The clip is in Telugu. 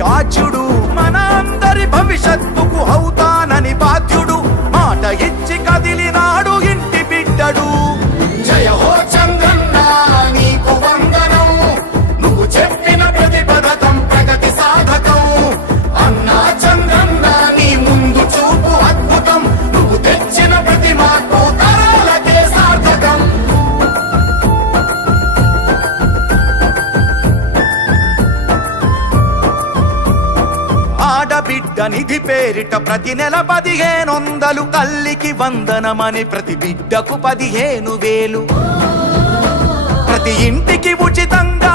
ఆచుడు మనందరి భవిష్యత్తుకు అవుతానని నిధి పేరిట ప్రతి నెల పదిహేను వందలు. తల్లికి వందనమని ప్రతి బిడ్డకు పదిహేను వేలు. ప్రతి ఇంటికి ఉచితంగా